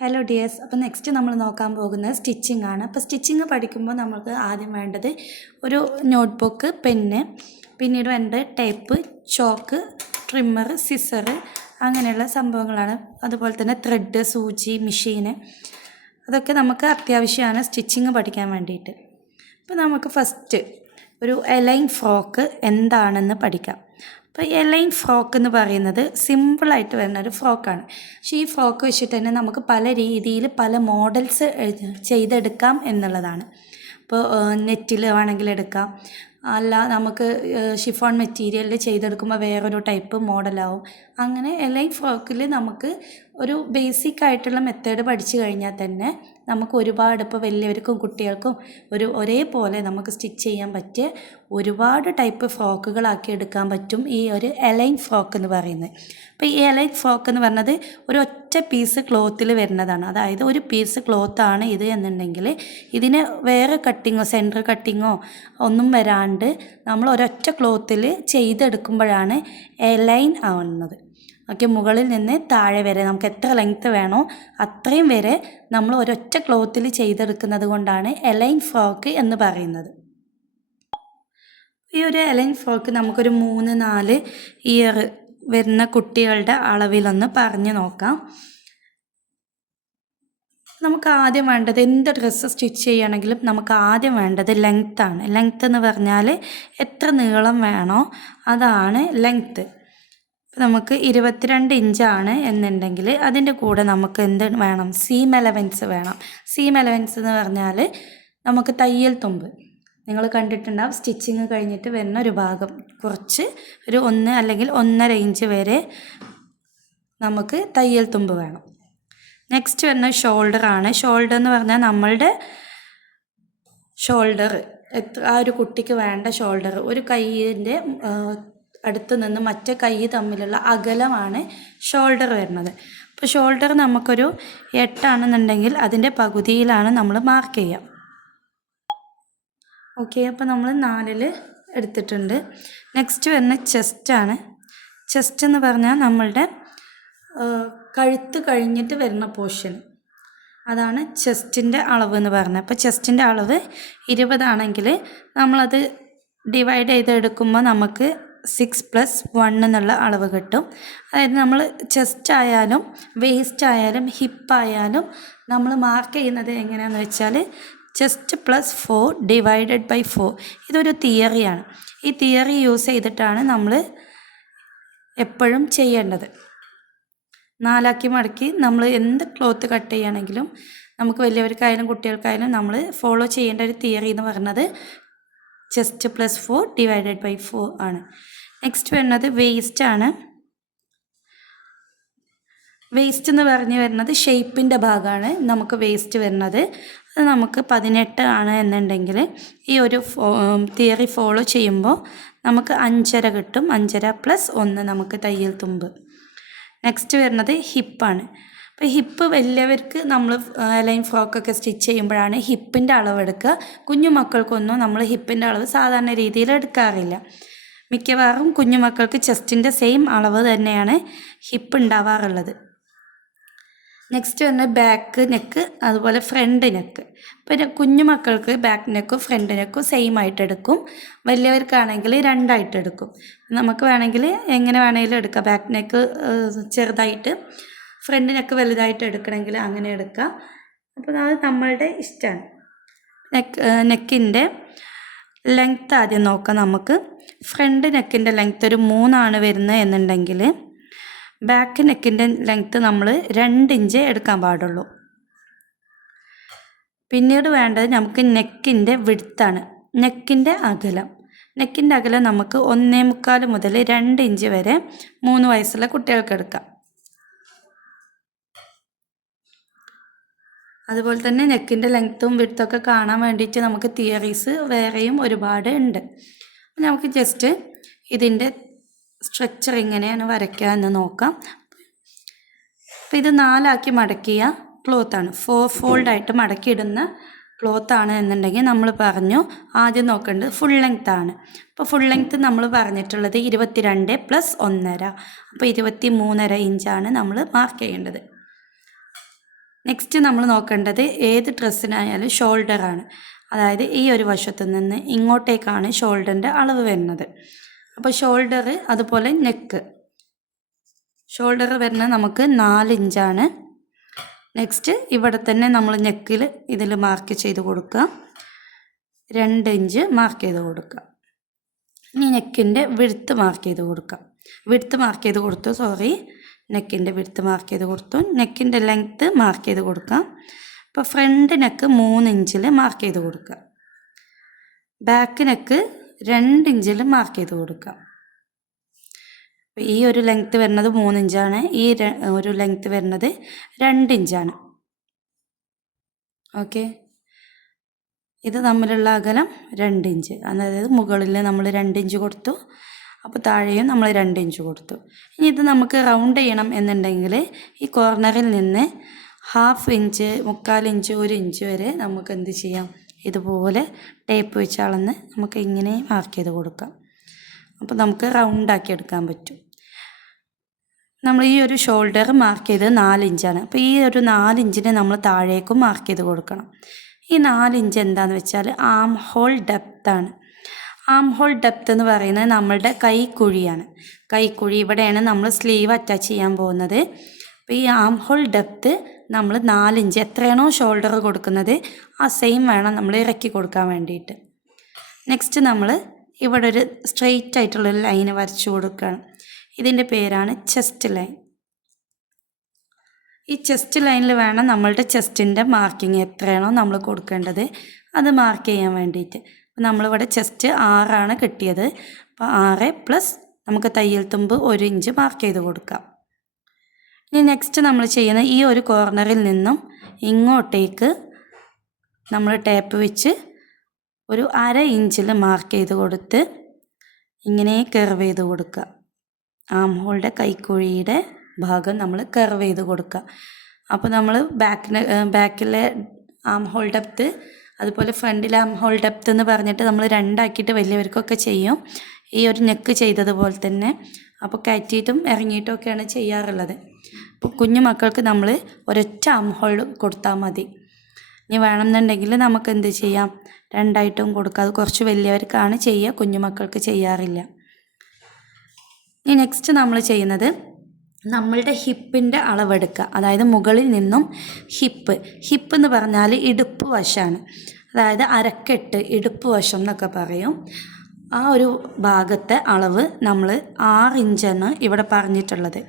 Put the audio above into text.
Hello dears. അപ്പോൾ next നമ്മൾ നോക്കാൻ പോകുന്നത് സ്റ്റിച്ചിങ് ആണ്. അപ്പോൾ സ്റ്റിച്ചിങ് പഠിക്കുമ്പോൾ നമുക്ക് ആദ്യം വേണ്ടത് ഒരു നോട്ട്ബുക്ക്, പെന്ന്, പിന്നീട് വേണ്ടത് ടേപ്പ്, ചോക്ക്, ട്രിമ്മർ, സിസറ് അങ്ങനെയുള്ള സംഭവങ്ങളാണ്. അതുപോലെ തന്നെ ത്രെഡ്, സൂചി, മെഷീന്, അതൊക്കെ നമുക്ക് അത്യാവശ്യമാണ് സ്റ്റിച്ചിങ് പഠിക്കാൻ വേണ്ടിയിട്ട്. അപ്പോൾ നമുക്ക് ഫസ്റ്റ് ഒരു എലൈൻ ഫ്രോക്ക് എന്താണെന്ന് പഠിക്കാം. അപ്പോൾ എലൈൻ ഫ്രോക്ക് എന്ന് പറയുന്നത് സിമ്പിളായിട്ട് വരുന്ന ഒരു ഫ്രോക്കാണ്. പക്ഷേ ഈ ഫ്രോക്ക് വെച്ചിട്ട് തന്നെ നമുക്ക് പല രീതിയിൽ പല മോഡൽസ് ചെയ്തെടുക്കാം എന്നുള്ളതാണ്. ഇപ്പോൾ നെറ്റിൽ വേണമെങ്കിൽ എടുക്കാം, അല്ല നമുക്ക് ഷിഫോൺ മെറ്റീരിയലിൽ ചെയ്തെടുക്കുമ്പോൾ വേറൊരു ടൈപ്പ് മോഡലാവും. അങ്ങനെ എലൈൻ ഫ്രോക്കിൽ നമുക്ക് ഒരു ബേസിക് ആയിട്ടുള്ള മെത്തേഡ് പഠിച്ചു കഴിഞ്ഞാൽ തന്നെ നമുക്ക് ഒരുപാട്, ഇപ്പോൾ വലിയവർക്കും കുട്ടികൾക്കും ഒരേപോലെ നമുക്ക് സ്റ്റിച്ച് ചെയ്യാൻ പറ്റിയ ഒരുപാട് ടൈപ്പ് ഫ്രോക്കുകളാക്കി എടുക്കാൻ പറ്റും ഈ ഒരു എലൈൻ ഫ്രോക്ക് എന്ന് പറയുന്നത്. അപ്പോൾ ഈ എലൈൻ ഫ്രോക്ക് എന്ന് പറഞ്ഞത് ഒരു ഒറ്റ പീസ് ക്ലോത്തിൽ വരുന്നതാണ്. അതായത് ഒരു പീസ് ക്ലോത്താണ് ഇത് എന്നുണ്ടെങ്കിൽ ഇതിന് വേറെ കട്ടിങ്ങോ സെൻറ്റർ കട്ടിങ്ങോ ഒന്നും വരാണ്ട് നമ്മൾ ഒരൊറ്റ ക്ലോത്തിൽ ചെയ്തെടുക്കുമ്പോഴാണ് എലൈൻ ആവുന്നത്. ഓക്കെ, മുകളിൽ നിന്ന് താഴെ വരെ നമുക്ക് എത്ര ലെങ്ത്ത് വേണോ അത്രയും വരെ നമ്മൾ ഒരൊറ്റ ക്ലോത്തിൽ ചെയ്തെടുക്കുന്നത് കൊണ്ടാണ് എലൈൻ ഫ്രോക്ക് എന്ന് പറയുന്നത്. ഈ ഒരു എലൈൻ ഫ്രോക്ക് നമുക്കൊരു 3-4 ഇയർ വരുന്ന കുട്ടികളുടെ അളവിലൊന്ന് പറഞ്ഞു നോക്കാം. നമുക്ക് ആദ്യം വേണ്ടത്, എന്ത് ഡ്രസ്സ് സ്റ്റിച്ച് ചെയ്യണമെങ്കിലും നമുക്ക് ആദ്യം വേണ്ടത് ലെങ്ത്താണ്. ലെങ്ത്ത് എന്ന് പറഞ്ഞാൽ എത്ര നീളം വേണോ അതാണ് ലെങ്ത്ത്. നമുക്ക് 22 ഇഞ്ചാണ് എന്നുണ്ടെങ്കിൽ അതിൻ്റെ കൂടെ നമുക്ക് എന്ത് വേണം, സീം എലവൻസ് വേണം. സീം എലവൻസ് എന്ന് പറഞ്ഞാൽ നമുക്ക് തയ്യൽ തുമ്പ്, നിങ്ങൾ കണ്ടിട്ടുണ്ടാവും സ്റ്റിച്ചിങ് കഴിഞ്ഞിട്ട് വരുന്ന ഒരു ഭാഗം, കുറച്ച് ഒരു 1 അല്ലെങ്കിൽ 1.5 ഇഞ്ച് വരെ നമുക്ക് തയ്യൽ തുമ്പ് വേണം. നെക്സ്റ്റ് വരുന്ന ഷോൾഡറാണ്. ഷോൾഡർ എന്ന് പറഞ്ഞാൽ നമ്മളുടെ ഷോൾഡർ, ആ ഒരു കുട്ടിക്ക് വേണ്ട ഷോൾഡർ, ഒരു കൈയിൻ്റെ അടുത്ത് നിന്ന് മറ്റേ കൈ തമ്മിലുള്ള അകലമാണ് ഷോൾഡർ വരുന്നത്. അപ്പോൾ ഷോൾഡർ നമുക്കൊരു 8 ആണെന്നുണ്ടെങ്കിൽ അതിൻ്റെ പകുതിയിലാണ് നമ്മൾ മാർക്ക് ചെയ്യുക. ഓക്കെ, അപ്പോൾ നമ്മൾ 4 എടുത്തിട്ടുണ്ട്. നെക്സ്റ്റ് വരുന്ന ചെസ്റ്റാണ്. ചെസ്റ്റ് എന്ന് പറഞ്ഞാൽ നമ്മളുടെ കഴുത്ത് കഴിഞ്ഞിട്ട് വരുന്ന പോർഷൻ, അതാണ് ചെസ്റ്റിൻ്റെ അളവ് എന്ന് പറഞ്ഞത്. അപ്പോൾ ചെസ്റ്റിൻ്റെ അളവ് 20 ആണെങ്കിൽ നമ്മളത് ഡിവൈഡ് ചെയ്തെടുക്കുമ്പോൾ നമുക്ക് 6+1 എന്നുള്ള അളവ് കിട്ടും. അതായത് നമ്മൾ ചെസ്റ്റ് ആയാലും വേസ്റ്റ് ആയാലും ഹിപ്പായാലും നമ്മൾ മാർക്ക് ചെയ്യുന്നത് എങ്ങനെയാണെന്ന് വെച്ചാൽ ചെസ്റ്റ് +4 ഡിവൈഡഡ് ബൈ 4. ഇതൊരു തിയറിയാണ്. ഈ തിയറി യൂസ് ചെയ്തിട്ടാണ് നമ്മൾ എപ്പോഴും ചെയ്യേണ്ടത്. 4 ആക്കി മടക്കി നമ്മൾ എന്ത് ക്ലോത്ത് കട്ട് ചെയ്യുകയാണെങ്കിലും നമുക്ക് വലിയവർക്കായാലും കുട്ടികൾക്കായാലും നമ്മൾ ഫോളോ ചെയ്യേണ്ട ഒരു തിയറി എന്ന് പറയുന്നത് ചെസ്റ്റ് +4 ഡിവൈഡഡ് ബൈ 4 ആണ്. നെക്സ്റ്റ് വരുന്നത് വേസ്റ്റ് ആണ്. വേസ്റ്റ് എന്ന് വരുന്നത് ഷേപ്പിൻ്റെ ഭാഗമാണ് നമുക്ക് വേസ്റ്റ് വരുന്നത്. അത് നമുക്ക് 18 ആണ് എന്നുണ്ടെങ്കിൽ ഈ ഒരു തിയറി ഫോളോ ചെയ്യുമ്പോൾ നമുക്ക് 5.5 കിട്ടും. 5.5+1 നമുക്ക് തയ്യൽ തുമ്പ്. നെക്സ്റ്റ് വരുന്നത് ഹിപ്പാണ്. അപ്പോൾ ഹിപ്പ് വലിയവർക്ക് നമ്മൾ ലൈൻ ഫ്രോക്കൊക്കെ സ്റ്റിച്ച് ചെയ്യുമ്പോഴാണ് ഹിപ്പിൻ്റെ അളവ് എടുക്കുക. കുഞ്ഞു മക്കൾക്കൊന്നും നമ്മൾ ഹിപ്പിൻ്റെ അളവ് സാധാരണ രീതിയിൽ എടുക്കാറില്ല. മിക്കവാറും കുഞ്ഞുമക്കൾക്ക് ചെസ്റ്റിൻ്റെ സെയിം അളവ് തന്നെയാണ് ഹിപ്പ് ഉണ്ടാവാറുള്ളത്. നെക്സ്റ്റ് വരുന്നത് ബാക്ക് നെക്ക്, അതുപോലെ ഫ്രണ്ട് നെക്ക്. പിന്നെ കുഞ്ഞുമക്കൾക്ക് ബാക്ക് നെക്കും ഫ്രണ്ട് നെക്കും സെയിം ആയിട്ട് എടുക്കും. വലിയവർക്കാണെങ്കിൽ 2 ആയിട്ട് എടുക്കും. നമുക്ക് വേണമെങ്കിൽ എങ്ങനെ വേണമെങ്കിലും എടുക്കാം. ബാക്ക് നെക്ക് ചെറുതായിട്ട് ഫ്രണ്ട് നെക്ക് വലുതായിട്ട് എടുക്കണമെങ്കിൽ അങ്ങനെ എടുക്കാം. അപ്പോൾ അത് നമ്മളുടെ ഇഷ്ടമാണ്. നെക്കിൻ്റെ ലെങ്ത്ത് ആദ്യം നോക്കാം. നമുക്ക് ഫ്രണ്ട് നെക്കിൻ്റെ ലെങ്ത്ത് ഒരു 3 ആണ് വരുന്നത് എന്നുണ്ടെങ്കിൽ ബാക്ക് നെക്കിൻ്റെ ലെങ്ത്ത് നമ്മൾ 2 ഇഞ്ച് എടുക്കാൻ പാടുള്ളൂ. പിന്നീട് വേണ്ടത് നമുക്ക് നെക്കിൻ്റെ വിഡ്ത്താണ്, നെക്കിൻ്റെ അകലം. നെക്കിൻ്റെ അകലം നമുക്ക് 1.25 മുതൽ 2 ഇഞ്ച് വരെ 3 വയസ്സുള്ള കുട്ടികൾക്ക് എടുക്കാം. അതുപോലെ തന്നെ നെക്കിൻ്റെ ലെങ്ത്തും വിഡ്ത്തൊക്കെ കാണാൻ വേണ്ടിയിട്ട് നമുക്ക് തിയറീസ് വേറെയും ഒരുപാട് ഉണ്ട്. നമുക്ക് ജസ്റ്റ് ഇതിൻ്റെ സ്ട്രക്ചർ എങ്ങനെയാണ് വരയ്ക്കുക എന്ന് നോക്കാം. അപ്പോൾ ഇത് 4 ആക്കി മടക്കിയ ക്ലോത്താണ്, 4 ഫോൾഡായിട്ട് മടക്കിയിടുന്ന ക്ലോത്താണ് എന്നുണ്ടെങ്കിൽ നമ്മൾ പറഞ്ഞു ആദ്യം നോക്കേണ്ടത് ഫുൾ ലെങ്ത് ആണ്. അപ്പോൾ ഫുൾ ലെങ്ത്ത് നമ്മൾ പറഞ്ഞിട്ടുള്ളത് 22+1.5, അപ്പോൾ 23.5 ഇഞ്ചാണ് നമ്മൾ മാർക്ക് ചെയ്യേണ്ടത്. നെക്സ്റ്റ് നമ്മൾ നോക്കേണ്ടത് ഏത് ഡ്രസ്സിനായാലും ഷോൾഡറാണ്. അതായത് ഈ ഒരു വശത്തു നിന്ന് ഇങ്ങോട്ടേക്കാണ് ഷോൾഡറിൻ്റെ അളവ് വരുന്നത്. അപ്പോൾ ഷോൾഡർ അതുപോലെ നെക്ക്. ഷോൾഡർ വരുന്നത് നമുക്ക് 4 ഇഞ്ചാണ്. നെക്സ്റ്റ് ഇവിടെ തന്നെ നമ്മൾ നെക്കിൽ ഇതിൽ മാർക്ക് ചെയ്ത് കൊടുക്കുക. 2 ഇഞ്ച് മാർക്ക് ചെയ്ത് കൊടുക്കുക. ഇനി നെക്കിൻ്റെ വിഡ്ത്ത് മാർക്ക് ചെയ്ത് കൊടുക്കാം. നെക്കിൻ്റെ വിഡ്ത്ത് മാർക്ക് ചെയ്ത് കൊടുത്തു. നെക്കിൻ്റെ ലെങ്ത്ത് മാർക്ക് ചെയ്ത് കൊടുക്കാം. അപ്പോൾ ഫ്രണ്ട് നെക്ക് 3 ഇഞ്ചിൽ മാർക്ക് ചെയ്ത് കൊടുക്കുക. ബാക്ക് നെക്ക് 2 ഇഞ്ചിൽ മാർക്ക് ചെയ്ത് കൊടുക്കാം. അപ്പോൾ ഈ ഒരു ലെങ്ത്ത് വരുന്നത് 3 ഇഞ്ചാണ്. ഈ ഒരു ലെങ്ത്ത് വരുന്നത് 2 ഇഞ്ചാണ്. ഓക്കെ, ഇത് തമ്മിലുള്ള അകലം 2 ഇഞ്ച്. അതായത് മുകളിൽ നമ്മൾ 2 ഇഞ്ച് കൊടുത്തു, അപ്പോൾ താഴെയും നമ്മൾ 2 ഇഞ്ച് കൊടുത്തു. ഇനി ഇത് നമുക്ക് റൗണ്ട് ചെയ്യണം എന്നുണ്ടെങ്കിൽ ഈ കോർണറിൽ നിന്ന് 1/2 ഇഞ്ച്, 1/4 ഇഞ്ച്, 1 ഇഞ്ച് വരെ നമുക്ക് എന്ത് ചെയ്യാം, ഇതുപോലെ ടേപ്പ് വെച്ച് അളന്ന് നമുക്ക് ഇങ്ങനെ മാർക്ക് ചെയ്ത് കൊടുക്കാം. അപ്പോൾ നമുക്ക് റൗണ്ടാക്കി എടുക്കാൻ പറ്റും. നമ്മൾ ഈ ഒരു ഷോൾഡർ മാർക്ക് ചെയ്ത് 4 ഇഞ്ചാണ്. അപ്പോൾ ഈ ഒരു 4 ഇഞ്ചിനെ നമ്മൾ താഴേക്കും മാർക്ക് ചെയ്ത് കൊടുക്കണം. ഈ 4 ഇഞ്ച് എന്താണെന്ന് വെച്ചാൽ ആം ഹോൾ ഡെപ്താണ്. ആം ഹോൾ ഡെപ്ത് എന്ന് പറയുന്നത് നമ്മളുടെ കൈക്കുഴിയാണ്. കൈക്കുഴി ഇവിടെയാണ് നമ്മൾ സ്ലീവ് അറ്റാച്ച് ചെയ്യാൻ പോകുന്നത്. അപ്പോൾ ഈ ആം ഹോൾ ഡെപ്ത് നമ്മൾ 4 ഇഞ്ച് എത്രയാണോ ഷോൾഡർ കൊടുക്കുന്നത് ആ സെയിം വേണം നമ്മൾ ഇറക്കി കൊടുക്കാൻ വേണ്ടിയിട്ട്. നെക്സ്റ്റ് നമ്മൾ ഇവിടെ ഒരു സ്ട്രെയിറ്റ് ആയിട്ടുള്ളൊരു ലൈന് വരച്ചു കൊടുക്കുകയാണ്. ഇതിൻ്റെ പേരാണ് ചെസ്റ്റ് ലൈൻ. ഈ ചെസ്റ്റ് ലൈനിൽ വേണം നമ്മളുടെ ചെസ്റ്റിൻ്റെ മാർക്കിങ് എത്രയാണോ നമ്മൾ കൊടുക്കേണ്ടത് അത് മാർക്ക് ചെയ്യാൻ വേണ്ടിയിട്ട്. നമ്മളിവിടെ ചെസ്റ്റ് 6 കിട്ടിയത്. അപ്പോൾ 6 പ്ലസ് നമുക്ക് തയ്യൽ തുമ്പ് 1 ഇഞ്ച് മാർക്ക് ചെയ്ത് കൊടുക്കാം. ഇനി നെക്സ്റ്റ് നമ്മൾ ചെയ്യുന്ന ഈ ഒരു കോർണറിൽ നിന്നും ഇങ്ങോട്ടേക്ക് നമ്മൾ ടേപ്പ് വെച്ച് ഒരു 1/2 ഇഞ്ചിൽ മാർക്ക് ചെയ്ത് കൊടുത്ത് ഇങ്ങനെ കർവ് ചെയ്ത് കൊടുക്കുക. ആം ഹോളിൻ്റെ കൈക്കുഴിയുടെ ഭാഗം നമ്മൾ കർവ് ചെയ്ത് കൊടുക്കുക. അപ്പോൾ നമ്മൾ ബാക്കിലെ ആം ഹോൾ ഡെപ്ത് അതുപോലെ ഫ്രണ്ടിലെ ആം ഹോൾ ഡെപ്ത് എന്ന് പറഞ്ഞിട്ട് നമ്മൾ 2 ആക്കിയിട്ട് വലിയവർക്കൊക്കെ ചെയ്യും, ഈ ഒരു നെക്ക് ചെയ്തതുപോലെ തന്നെ. അപ്പോൾ കയറ്റിയിട്ടും ഇറങ്ങിയിട്ടും ഒക്കെയാണ് ചെയ്യാറുള്ളത്. അപ്പോൾ കുഞ്ഞു മക്കൾക്ക് നമ്മൾ ഒരൊറ്റ ആം ഹോൾ കൊടുത്താൽ മതി. ഇനി വേണമെന്നുണ്ടെങ്കിൽ നമുക്ക് എന്ത് ചെയ്യാം, 2 ആയിട്ടും കൊടുക്കാം. അത് കുറച്ച് വലിയവർക്കാണ് ചെയ്യുക, കുഞ്ഞുമക്കൾക്ക് ചെയ്യാറില്ല. ഇനി നെക്സ്റ്റ് നമ്മൾ ചെയ്യുന്നത് നമ്മളുടെ ഹിപ്പിൻ്റെ അളവെടുക്കുക. അതായത് മുകളിൽ നിന്നും ഹിപ്പ് എന്ന് പറഞ്ഞാൽ ഇടുപ്പ് വശമാണ്. അതായത് അരക്കെട്ട്, ഇടുപ്പ് വശം എന്നൊക്കെ പറയും. ആ ഒരു ഭാഗത്തെ അളവ് നമ്മൾ 6 ഇഞ്ചാണ് ഇവിടെ പറഞ്ഞിട്ടുള്ളത്.